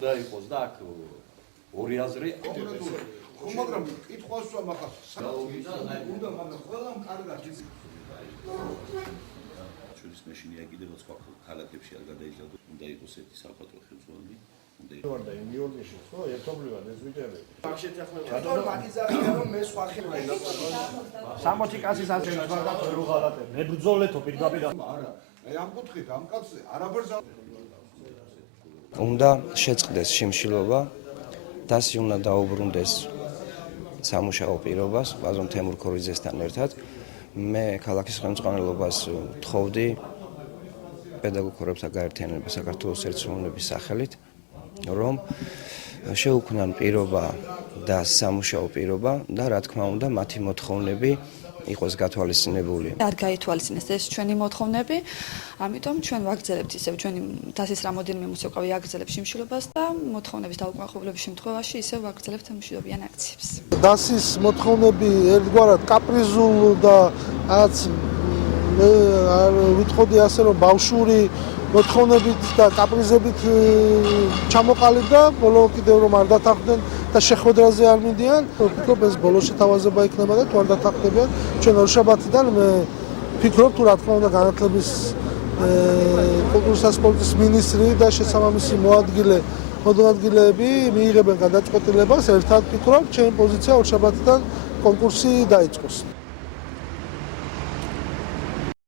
და იყოს და აქ ორი აზრი ხო მაგრამ კითხვას ვამახავ უნდა მაგრამ ყველამ კარგად ჩვენს მეშინია კიდევ სხვა ქალაქებში არ გადაიჭრა უნდა იყოს ერთი საფათო ხელმძღვანელი და იუნიაში ხო ერთობლივად ეს ვიճები ჩათო მაგიზახია რომ მე სხვა ხელმძღვანელი 60 კაცის ასე ვარ რო ღალატე მებრძოლეთო პირდაპირ არა აი ამ კუთხით ამ კაცზე არაფერს უნდა შეწყდეს შიმშილობა დასი უნდა დაუბრუნდეს სამუშაო პირობას ბაზომ თემურ ქორიძესთან ერთად მე ქალაქის ხელმძღვანელობას ვთხოვდი პედაგოგურებთან გაერთიანება საქართველოს ეროვნების სახელით რომ შეუქმნან პირობა და სამუშაო პირობა და რა თქმა უნდა მათი მოთხოვნები იყოს გათვალისწინებული. არ გაითვალისწინეს ეს ჩვენი მოთხოვნები, ამიტომ ჩვენ ვაგრძელებთ ისევ ჩვენი დასის რამოდენიმე მოსიყვავე აგრძელებს შიმშილობას და მოთხოვნების დაუკმაყოფილების შემთხვევაში ისევ ვაგრძელებთ მშვიდობიან აქციებს. დასის მოთხოვნები ერთგვარად კაპრიზულ და რაც ვითხოვდი ასე რომ ბავშვური მოთხოვნებით და კაპრიზებით ჩამოყალიბდა, ბოლო კიდევ რომ არ დათანხმდნენ და შეხვედრაზე არ მიდიან, ვფიქრობ ეს ბოლო შეთავაზება იქნება და თუ არ დათანხმდებიან, ჩვენ ორშაბათიდან მე ვფიქრობ თუ რა თქმა უნდა განათლების კულტურის და სპორტის მინისტრი და შესაბამისი მოადგილეები მიიღებენ გადაწყვეტილებას, ერთად ვფიქრობ, ჩემი პოზიცია ორშაბათიდან კონკურსი დაიწყოს.